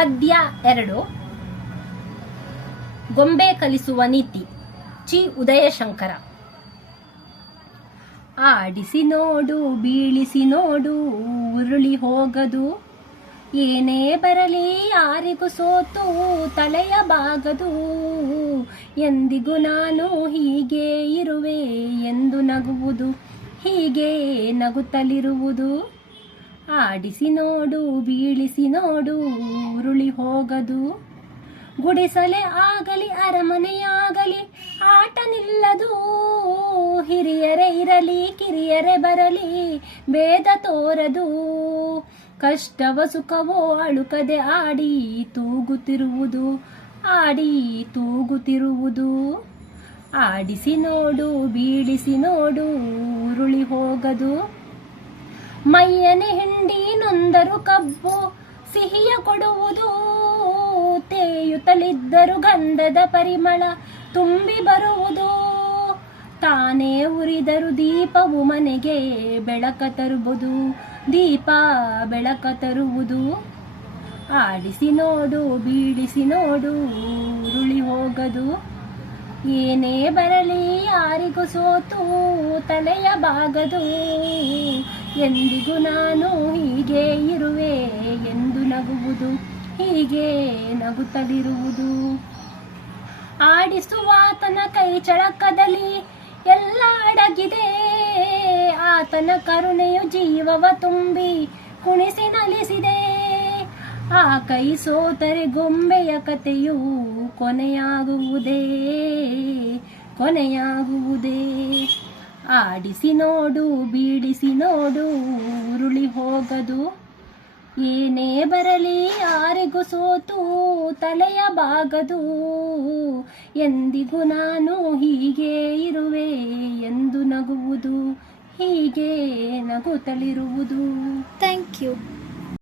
ಪದ್ಯ 2 ಗೊಂಬೆ ಕಲಿಸುವ ನೀತಿ ಚಿ ಉದಯಶಂಕರ. ಆಡಿಸಿ ನೋಡು ಬೀಳಿಸಿ ನೋಡು ಉರುಳಿ ಹೋಗದು, ಏನೇ ಬರಲಿ ಯಾರಿಗೂ ಸೋತು ತಲೆಯ ಬಾಗದು, ಎಂದಿಗೂ ನಾನು ಹೀಗೆ ಇರುವೆ ಎಂದು ನಗುವುದು, ಹೀಗೆ ನಗುತ್ತಲಿರುವುದು. ಆಡಿಸಿ ನೋಡು ಬೀಳಿಸಿ ನೋಡು ಉರುಳಿ ಹೋಗದು, ಗುಡಿಸಲೇ ಆಗಲಿ ಅರಮನೆಯಾಗಲಿ ಆಟ ನಿಲ್ಲದು, ಹಿರಿಯರೇ ಇರಲಿ ಕಿರಿಯರೇ ಬರಲಿ ಭೇದ ತೋರದು, ಕಷ್ಟವ ಸುಖವೋ ಅಳುಕದೆ ಆಡಿ ತೂಗುತ್ತಿರುವುದು, ಆಡಿ ತೂಗುತ್ತಿರುವುದು. ಆಡಿಸಿ ನೋಡು ಬೀಳಿಸಿ ನೋಡು ಉರುಳಿ ಹೋಗದು, ಮೈಯನೆ ಹಿಂಡಿ ನೊಂದರು ಕಬ್ಬು ಸಿಹಿಯ ಕೊಡುವುದು, ತೇಯುತ್ತಲಿದ್ದರು ಗಂಧದ ಪರಿಮಳ ತುಂಬಿ ಬರುವುದು, ತಾನೇ ಉರಿದರು ದೀಪವು ಮನೆಗೆ ಬೆಳಕ ತರುವುದು, ದೀಪ ಬೆಳಕ ತರುವುದು. ಆಡಿಸಿ ನೋಡು ಬೀಳಿಸಿ ನೋಡು ಉರುಳಿ ಹೋಗದು, ಏನೇ ಬರಲಿ ಯಾರಿಗೂ ಸೋತು ತಲೆಯ ಬಾಗದು, ಎಂದಿಗೂ ನಾನು ಹೀಗೆ ಇರುವೆ ಎಂದು ನಗುವುದು, ಹೀಗೆ ನಗುತ್ತಲಿರುವುದು. ಆಡಿಸುವಾತನ ಕೈ ಚಳಕದಲ್ಲಿ ಎಲ್ಲ ಅಡಗಿದೆ, ಆತನ ಕರುಣೆಯು ಜೀವವ ತುಂಬಿ ಕುಣಿಸಿ ನಲಿಸಿದೆ, ಆ ಕೈ ಸೋತರೆ ಗೊಂಬೆಯ ಕಥೆಯು ಕೊನೆಯಾಗುವುದೇ, ಕೊನೆಯಾಗುವುದೇ. ಆಡಿಸಿ ನೋಡು ಬೀಳಿಸಿ ನೋಡು ಉರುಳಿ ಹೋಗದು, ಏನೇ ಬರಲಿ ಯಾರಿಗೂ ಸೋತು ತಲೆಯ ಬಾಗದು, ಎಂದಿಗೂ ನಾನು ಹೀಗೆ ಇರುವೆ ಎಂದು ನಗುವುದು, ಹೀಗೆ ನಗುತ್ತಲಿರುವುದು. Thank you.